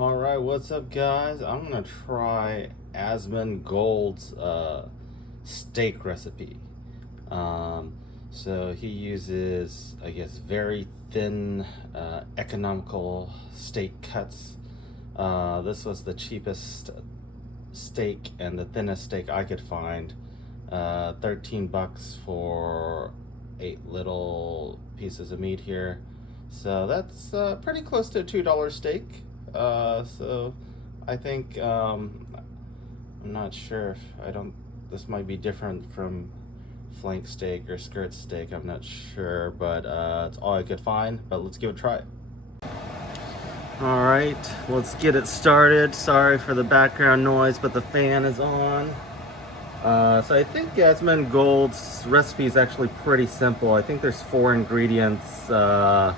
Alright, what's up guys? I'm gonna try Asmongold's steak recipe. So he uses, I guess, very thin, economical steak cuts. This was the cheapest steak and the thinnest steak I could find. 13 bucks for 8 little pieces of meat here. So that's pretty close to a $2 steak. So I think I'm not sure if this might be different from flank steak or skirt steak, I'm not sure, but it's all I could find. But let's give it a try. All right, let's get it started. Sorry for the background noise, but the fan is on. So I think Asmongold's recipe is actually pretty simple. I think there's 4 ingredients, not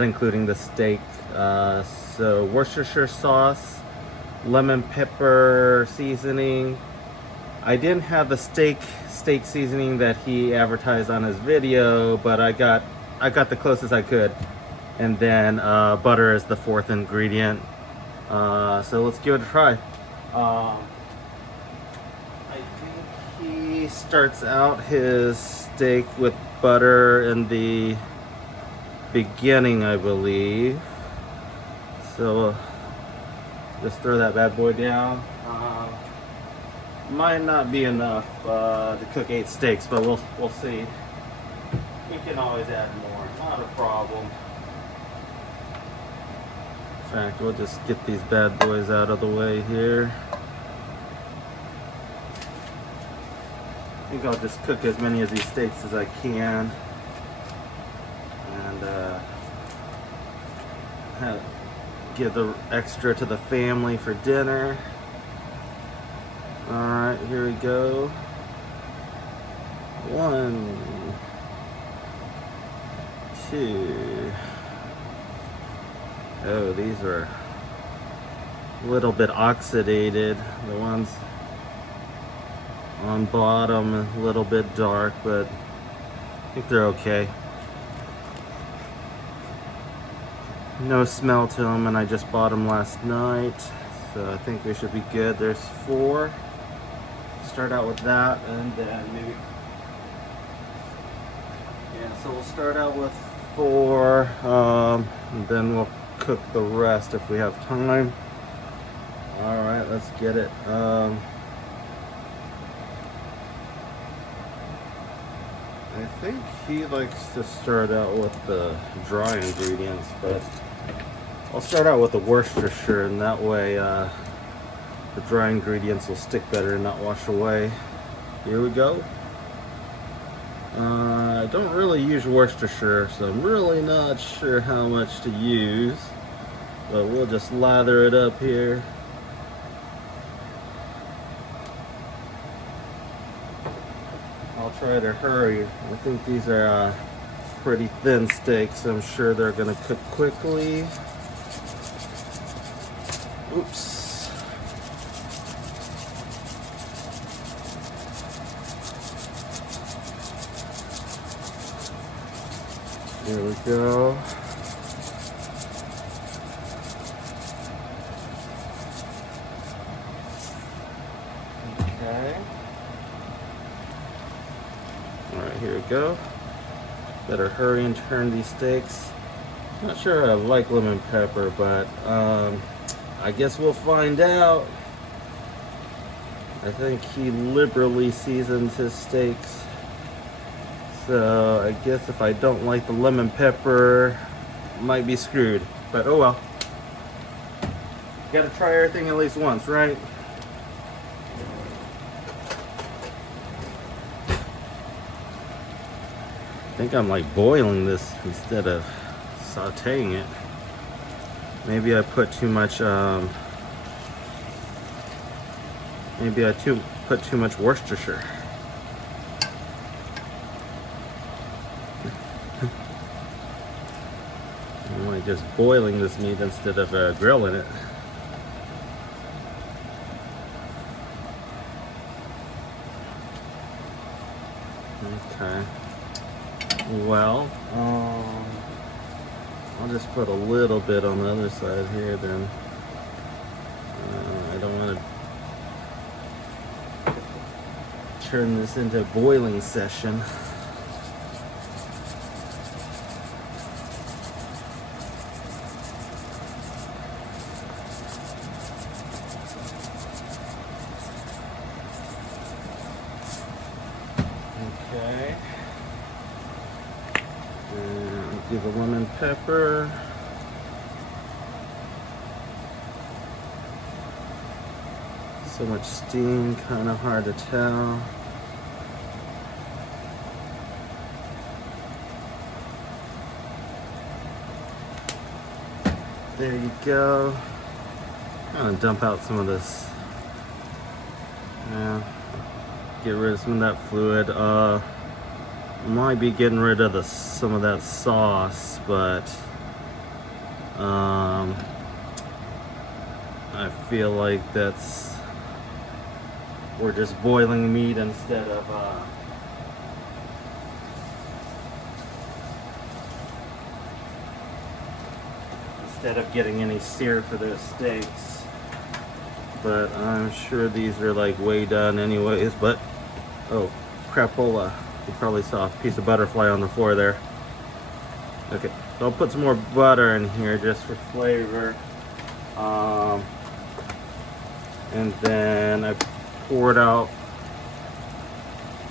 including the steak. So Worcestershire sauce, lemon pepper seasoning. I didn't have the steak seasoning that he advertised on his video, but I got the closest I could. And then butter is the 4th ingredient. So let's give it a try. I think he starts out his steak with butter in the beginning, I believe. So just throw that bad boy down. Might not be enough to cook 8 steaks, but we'll see. We can always add more, not a problem. In fact, we'll just get these bad boys out of the way here. I think I'll just cook as many of these steaks as I can, and give the extra to the family for dinner. All right, here we go. 1, 2. Oh, these are a little bit oxidated. The ones on bottom a little bit dark, but I think they're okay. No smell to them, and I just bought them last night, so I think they should be good. There's 4. Start out with that, and then maybe, yeah, so we'll start out with 4, and then we'll cook the rest if we have time. All right, let's get it. I think he likes to start out with the dry ingredients, but I'll start out with the Worcestershire, and that way the dry ingredients will stick better and not wash away. Here we go. I don't really use Worcestershire, so I'm really not sure how much to use, but we'll just lather it up here. I'll try to hurry. I think these are pretty thin steaks, so I'm sure they're gonna cook quickly. Oops. There we go. Okay. All right, here we go. Better hurry and turn these steaks. Not sure I like lemon pepper, but I guess we'll find out. I think he liberally seasons his steaks. So I guess if I don't like the lemon pepper, might be screwed, but oh well. Gotta try everything at least once, right? I think I'm like boiling this instead of sauteing it. Maybe I put too much, put too much Worcestershire. I'm like just boiling this meat instead of grilling it. Okay. Well, I'll just put a little bit on the other side here then. I don't want to turn this into a boiling session. Okay. And give a lemon pepper. So much steam, kind of hard to tell. There you go. I'm gonna dump out some of this. Yeah. Get rid of some of that fluid. Might be getting rid of some of that sauce, but I feel like we're just boiling meat instead of getting any sear for those steaks. But I'm sure these are like way done anyways. But oh, crapola. You probably saw a piece of butterfly on the floor there. Okay, so I'll put some more butter in here just for flavor. And then I poured out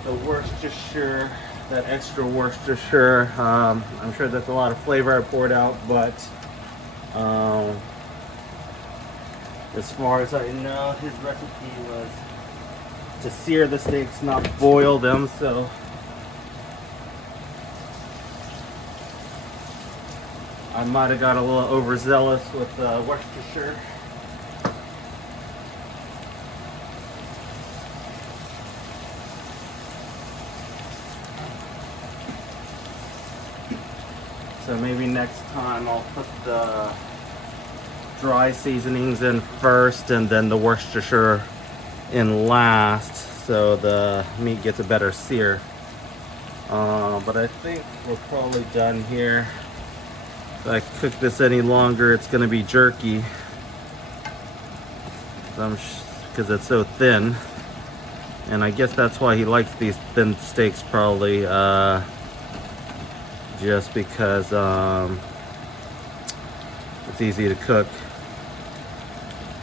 the Worcestershire, that extra Worcestershire. I'm sure that's a lot of flavor I poured out, but as far as I know, his recipe was to sear the steaks, not boil them, so I might have got a little overzealous with Worcestershire. So maybe next time I'll put the dry seasonings in first and then the Worcestershire in last, so the meat gets a better sear. But I think we're probably done here. If I cook this any longer, it's going to be jerky because it's so thin. And I guess that's why he likes these thin steaks, probably just because it's easy to cook.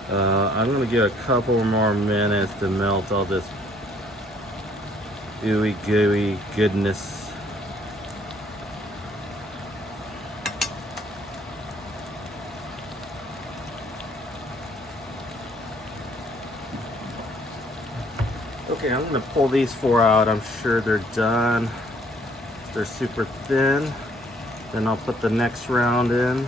I'm going to give a couple more minutes to melt all this ooey gooey goodness. Okay, I'm going to pull these 4 out. I'm sure they're done. They're super thin. Then I'll put the next round in.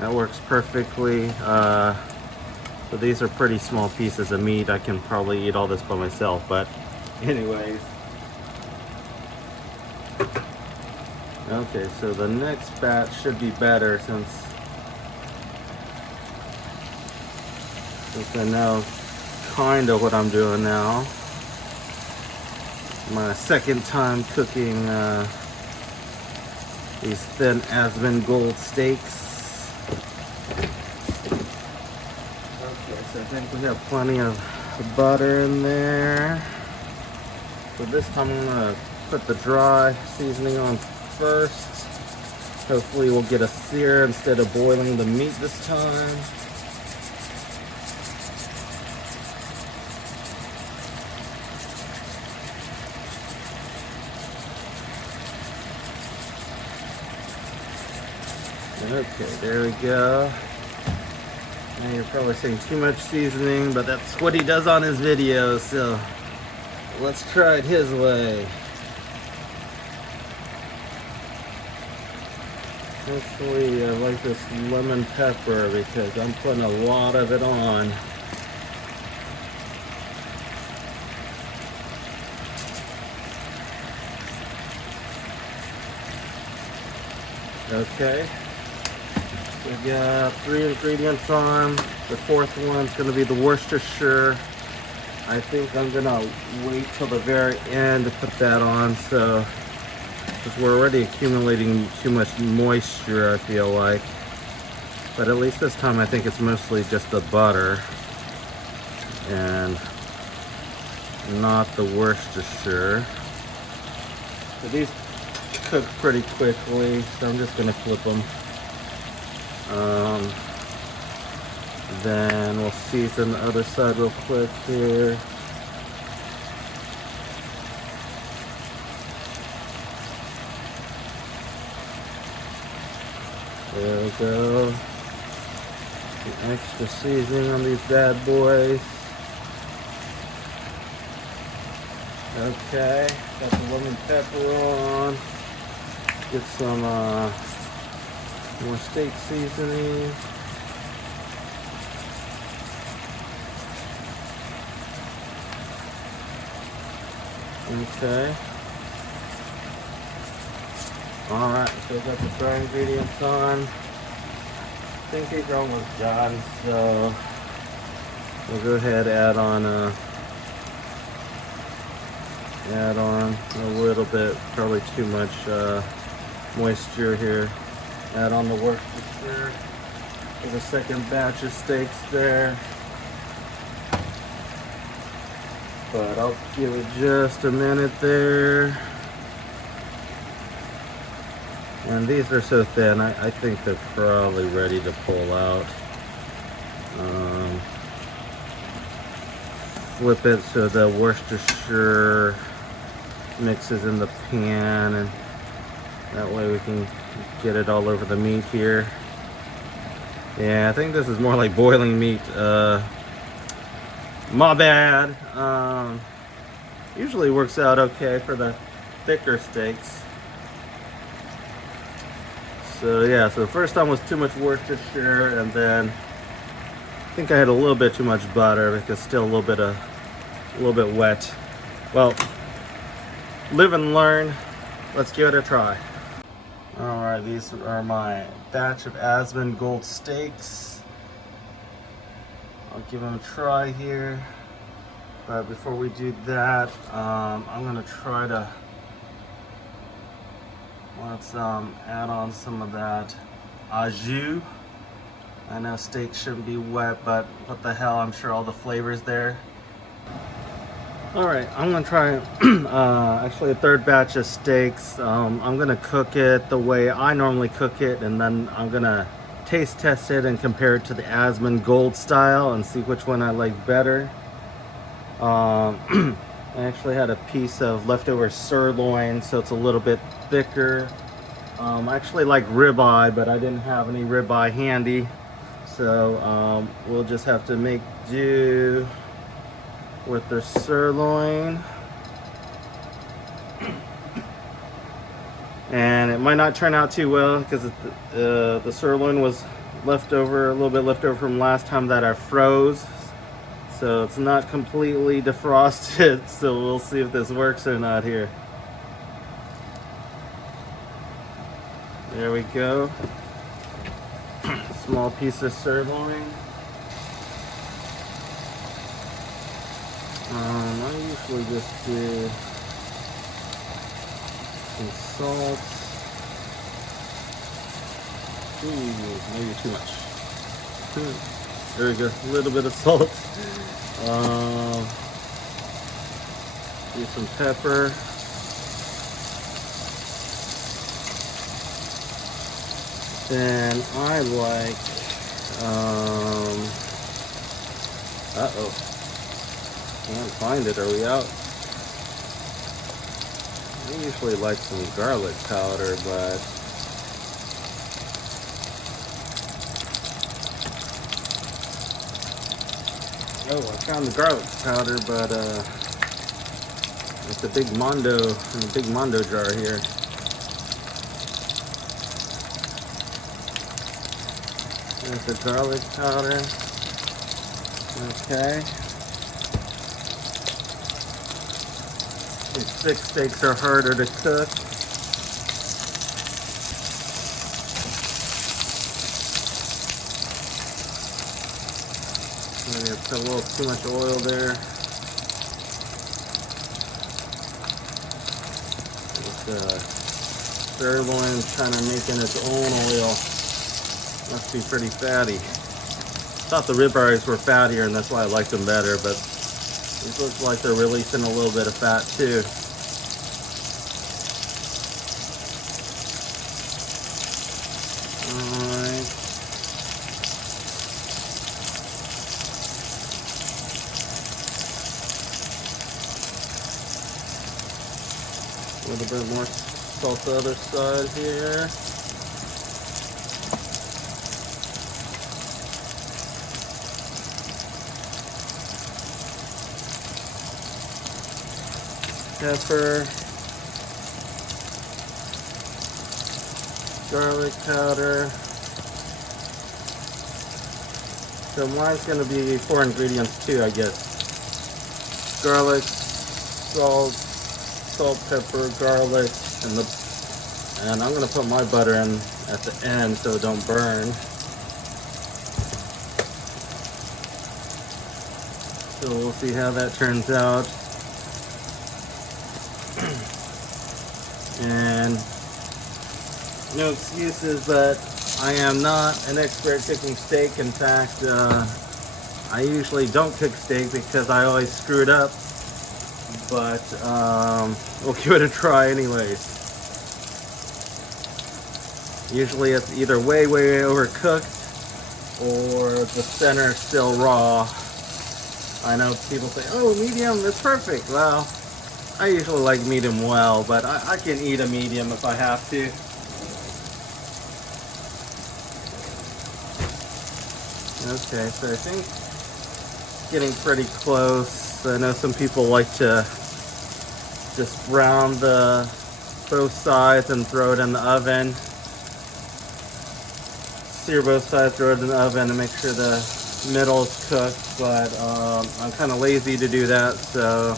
That works perfectly. So these are pretty small pieces of meat. I can probably eat all this by myself, but anyways. Okay, so the next batch should be better since I know kind of what I'm doing now. My second time cooking these thin Asmongold steaks. Okay, so I think we have plenty of butter in there. So this time I'm gonna put the dry seasoning on first. Hopefully we'll get a sear instead of boiling the meat this time. Okay, there we go. Now you're probably saying too much seasoning, but that's what he does on his videos, so let's try it his way. Hopefully I like this lemon pepper because I'm putting a lot of it on. Okay. We got 3 ingredients on. The 4th one's going to be the Worcestershire. I think I'm going to wait till the very end to put that on, so because we're already accumulating too much moisture, I feel like. But at least this time I think it's mostly just the butter and not the Worcestershire. So these cook pretty quickly, so I'm just gonna flip them. Then we'll season the other side real quick here. There we go. Some extra seasoning on these bad boys. Okay, got the lemon pepper on. Get some more steak seasoning. Okay. Alright, so we got the dry ingredients on. I think these are almost done, so we'll go ahead and add on a little bit, probably too much moisture here. Add on the Worcestershire for the second batch of steaks there. But I'll give it just a minute there. And these are so thin, I think they're probably ready to pull out. Flip it so the Worcestershire mixes in the pan, and that way we can get it all over the meat here. Yeah, I think this is more like boiling meat. My bad. Usually works out okay for the thicker steaks. So yeah, so the first time was too much Worcestershire, and then I think I had a little bit too much butter because still a little bit wet. Well, live and learn. Let's give it a try. All right, these are my batch of Asmongold steaks. I'll give them a try here. But before we do that, I'm gonna try to let's add on some of that au jus. I know steak shouldn't be wet, but what the hell, I'm sure all the flavors there. All right, I'm gonna try actually a third batch of steaks. I'm gonna cook it the way I normally cook it, and then I'm gonna taste test it and compare it to the Asmongold style and see which one I like better. I actually had a piece of leftover sirloin, so it's a little bit thicker. I actually like ribeye, but I didn't have any ribeye handy, so we'll just have to make do with the sirloin. And it might not turn out too well because the sirloin was leftover, a little bit left over from last time that I froze. So it's not completely defrosted, so we'll see if this works or not here. There we go. Small piece of sirloin. I usually just do some salt. Ooh, maybe too much. There we go, a little bit of salt. Do some pepper. Then I like, uh-oh, can't find it, are we out? I usually like some garlic powder, but oh, I found the garlic powder, but it's a big Mondo, in a big Mondo jar here. There's the garlic powder. Okay. These thick steaks are harder to cook. Maybe I put a little too much oil there. With the sirloin kind of making its own oil. Must be pretty fatty. Thought the ribeyes were fattier and that's why I liked them better, but these look like they're releasing a little bit of fat too. Alright. A little bit more salt the other side here. Pepper, garlic powder. So mine's going to be 4 ingredients too, I guess. Garlic, salt, pepper, garlic, and I'm going to put my butter in at the end so it don't burn. So we'll see how that turns out. And no excuses, but I am not an expert cooking steak. In fact, I usually don't cook steak because I always screw it up, but we'll give it a try anyways. Usually it's either way overcooked or the center still raw. I know people say, oh, medium is perfect. Well, I usually like medium well, but I can eat a medium if I have to. Okay, so I think it's getting pretty close. I know some people like to just brown both sides and throw it in the oven. Sear both sides, throw it in the oven and make sure the middle is cooked, but I'm kind of lazy to do that, so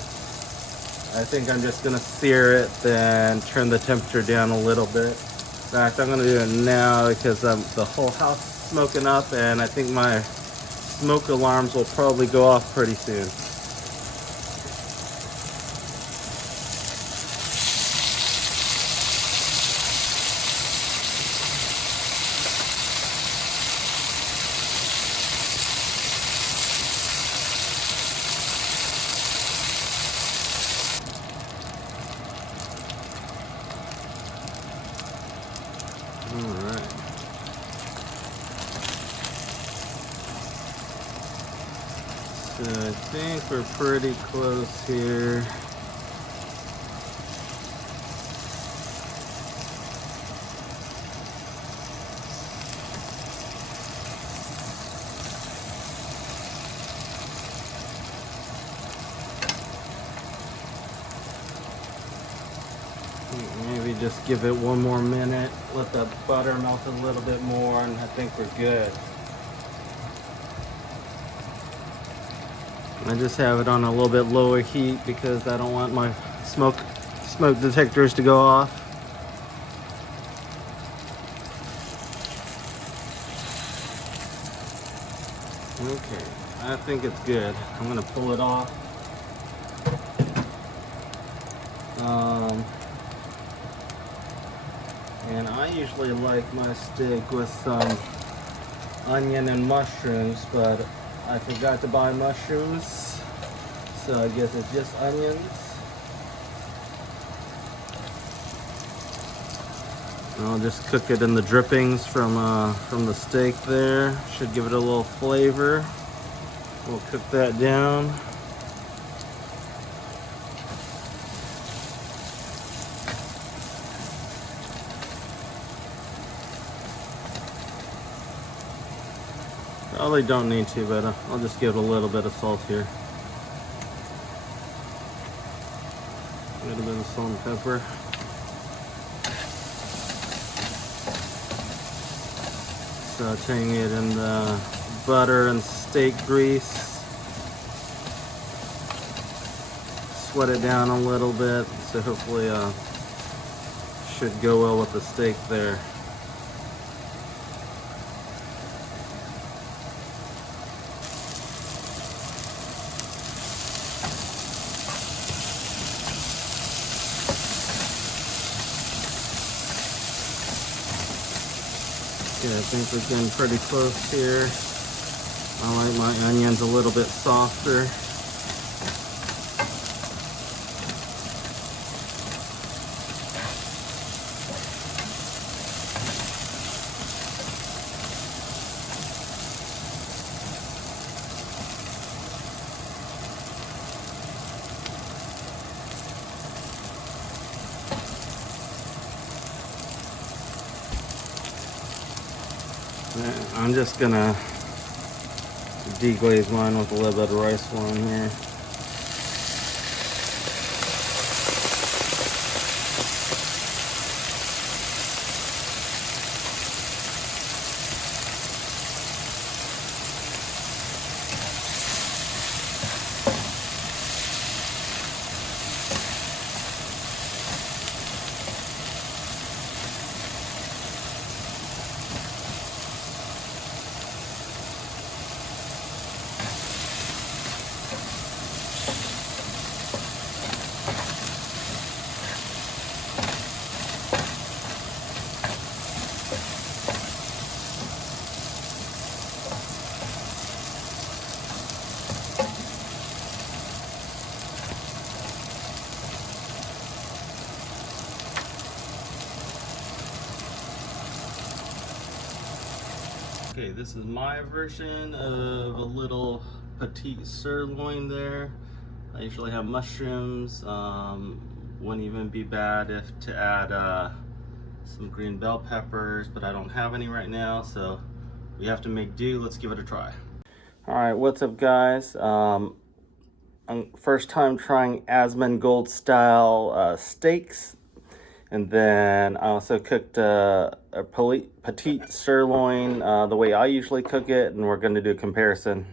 I think I'm just gonna sear it, then turn the temperature down a little bit. In fact, I'm gonna do it now because the whole house is smoking up, and I think my smoke alarms will probably go off pretty soon. Alright. So I think we're pretty close here. Maybe just give it one more minute, let the butter melt a little bit more, and I think we're good. I just have it on a little bit lower heat because I don't want my smoke detectors to go off. Okay, I think it's good. I'm gonna pull it off. And I usually like my steak with some onion and mushrooms, but I forgot to buy mushrooms, so I guess it's just onions. And I'll just cook it in the drippings from the steak there. Should give it a little flavor. We'll cook that down. Probably don't need to, but I'll just give it a little bit of salt here. A little bit of salt and pepper. Sauteing it in the butter and steak grease. Sweat it down a little bit, so hopefully should go well with the steak there. I think we're getting pretty close here. I like my onions a little bit softer. I'm just gonna deglaze mine with a little bit of rice wine here. Okay, this is my version of a little petite sirloin there. I usually have mushrooms. Wouldn't even be bad if to add some green bell peppers, but I don't have any right now, so we have to make do. Let's give it a try. All right, what's up, guys? First time trying Asmongold style steaks. And then I also cooked a petite sirloin the way I usually cook it, and we're going to do a comparison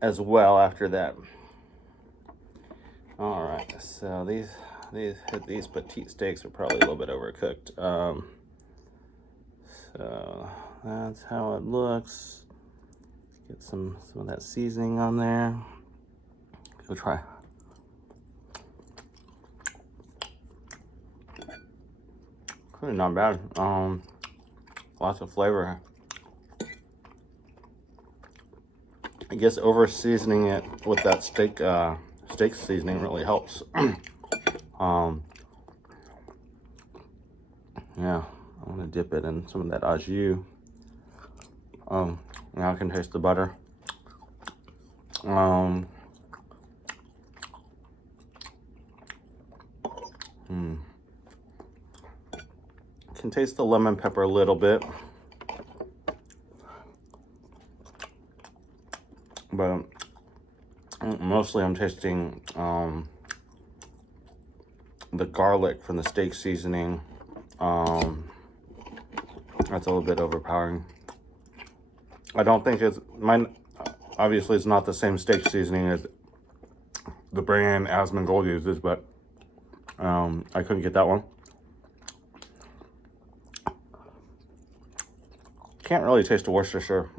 as well after that. All right, so these petite steaks are probably a little bit overcooked. So that's how it looks. Get some of that seasoning on there. Go try. Really not bad. Lots of flavor. I guess over seasoning it with that steak seasoning really helps. Yeah, I want to dip it in some of that au jus. Now I can taste the butter. Can taste the lemon pepper a little bit, but mostly I'm tasting the garlic from the steak seasoning. That's a little bit overpowering. I don't think it's mine. Obviously, it's not the same steak seasoning as the brand Asmongold uses, but I couldn't get that one. Can't really taste the Worcestershire,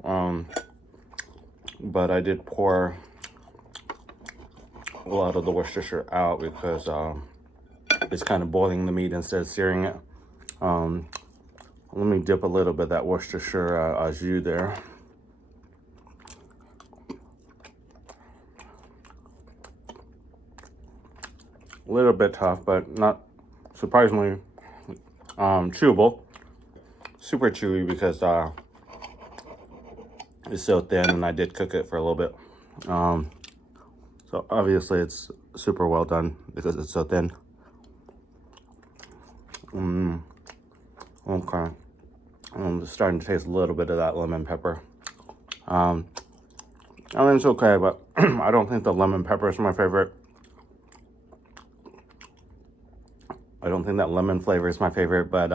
but I did pour a lot of the Worcestershire out because it's kind of boiling the meat instead of searing it. Let me dip a little bit of that Worcestershire au jus there. A little bit tough, but not surprisingly chewable. Super chewy because it's so thin, and I did cook it for a little bit. So obviously it's super well done because it's so thin. Okay. I'm starting to taste a little bit of that lemon pepper. I mean, it's okay, but I don't think the lemon pepper is my favorite. I don't think that lemon flavor is my favorite, but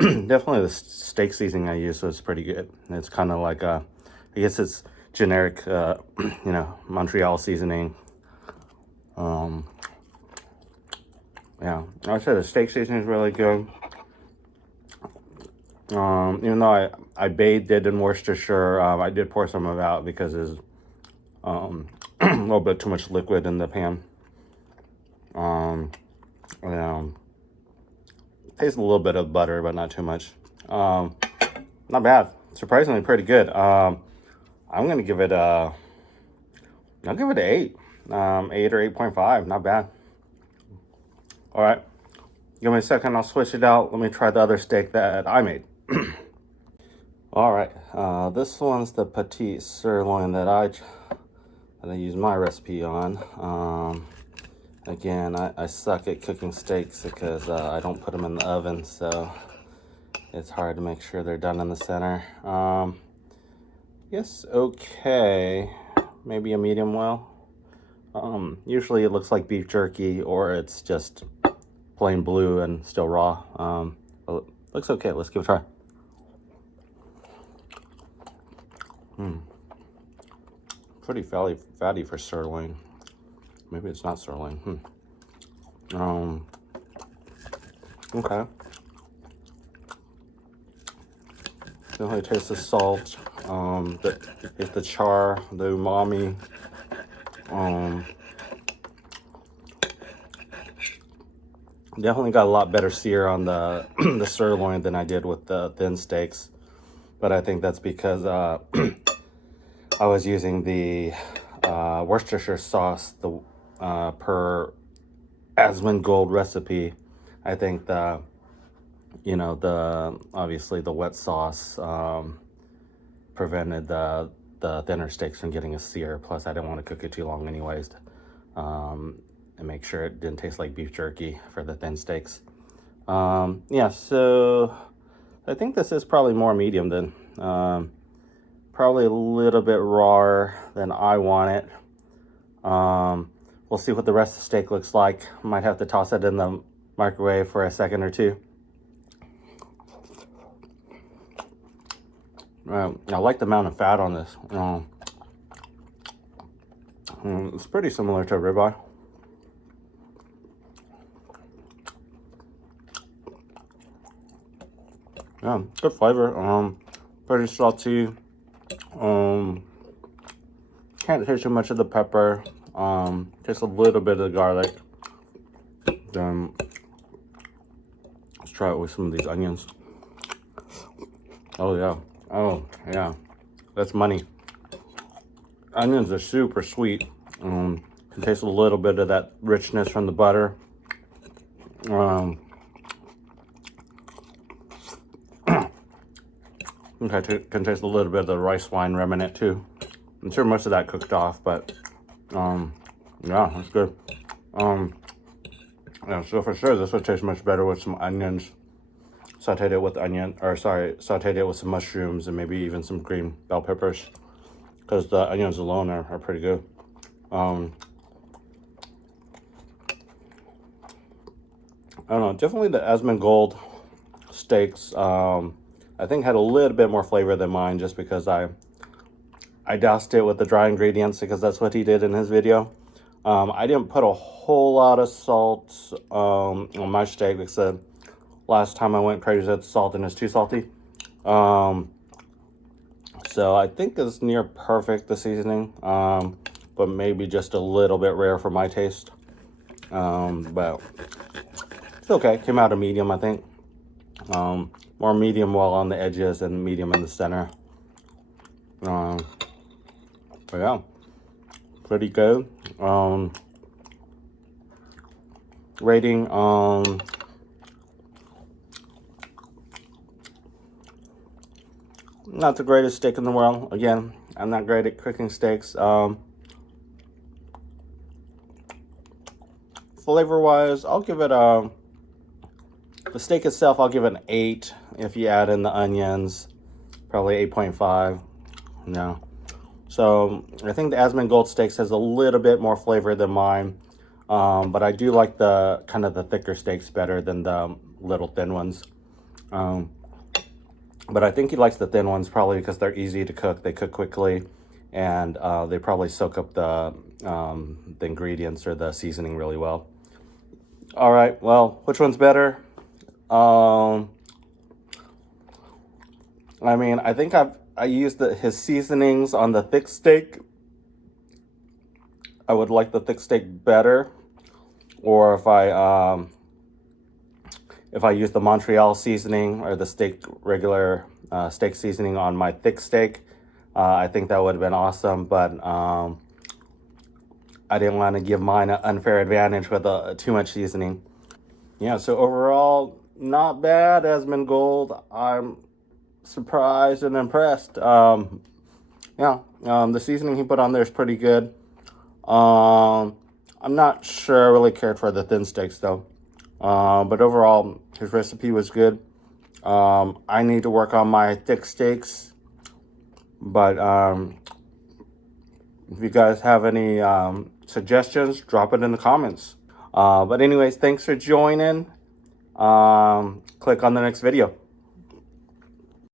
definitely the steak seasoning I use was pretty good. It's kind of like I guess it's generic, Montreal seasoning. Yeah, I said the steak seasoning is really good. Even though I bathed it in Worcestershire, I did pour some of it out because there's a little bit too much liquid in the pan. Taste a little bit of butter, but not too much. not bad. Surprisingly pretty good. I'm gonna give it I'll give it an 8. 8 or 8.5. Not bad. All right. Give me a second. I'll switch it out. Let me try the other steak that I made. All right. This one's the petite sirloin that I use my recipe on. Again, I suck at cooking steaks because I don't put them in the oven, so it's hard to make sure they're done in the center. Yes, okay. Maybe a medium well. Usually it looks like beef jerky, or it's just plain blue and still raw. But it looks okay. Let's give it a try. Pretty fatty for sirloin. Maybe it's not sirloin. Okay. Definitely taste the salt. It's the char, the umami. Definitely got a lot better sear on the the sirloin than I did with the thin steaks, but I think that's because I was using the Worcestershire sauce, the per Asmongold recipe. I think obviously the wet sauce prevented the thinner steaks from getting a sear. Plus, I didn't want to cook it too long anyways, and make sure it didn't taste like beef jerky for the thin steaks. Yeah, so I think this is probably more medium than, probably a little bit rawer than I want it. We'll see what the rest of the steak looks like. Might have to toss it in the microwave for a second or two. I like the amount of fat on this. It's pretty similar to a ribeye. Yeah, good flavor. Pretty salty. Can't taste too much of the pepper. Just a little bit of the garlic. Then let's try it with some of these onions. Oh yeah. Oh yeah. That's money. Onions are super sweet. Can taste a little bit of that richness from the butter. Can taste a little bit of the rice wine remnant too. I'm sure most of that cooked off, but yeah, that's good. Yeah, so for sure this would taste much better with some onions. Sauteed it with sauteed it with some mushrooms and maybe even some green bell peppers, because the onions alone are pretty good. I don't know, definitely the Asmongold steaks, I think had a little bit more flavor than mine, just because I doused it with the dry ingredients, because that's what he did in his video. I didn't put a whole lot of salt on my steak, because last time I went crazy with salt and it's too salty. So I think it's near perfect, the seasoning, but maybe just a little bit rare for my taste. But it's okay. Came out a medium, I think. More medium well on the edges and medium in the center. But yeah, pretty good. Rating not the greatest steak in the world. Again, I'm not great at cooking steaks. Flavor wise, I'll give it the steak itself, I'll give it an 8. If you add in the onions, probably 8.5. No. So I think the Asmongold steaks has a little bit more flavor than mine. But I do like the kind of the thicker steaks better than the little thin ones. But I think he likes the thin ones probably because they're easy to cook. They cook quickly, and they probably soak up the ingredients or the seasoning really well. All right, well, which one's better? I mean, I think I used his seasonings on the thick steak. I would like the thick steak better, or if I use the Montreal seasoning or the steak regular steak seasoning on my thick steak. I think that would have been awesome, but I didn't want to give mine an unfair advantage with too much seasoning. Yeah, so overall, not bad, Asmongold. I'm surprised and impressed. The seasoning he put on there is pretty good. I'm not sure I really cared for the thin steaks though. But overall, his recipe was good. I need to work on my thick steaks. But if you guys have any suggestions, drop it in the comments. But anyways, thanks for joining. Click on the next video.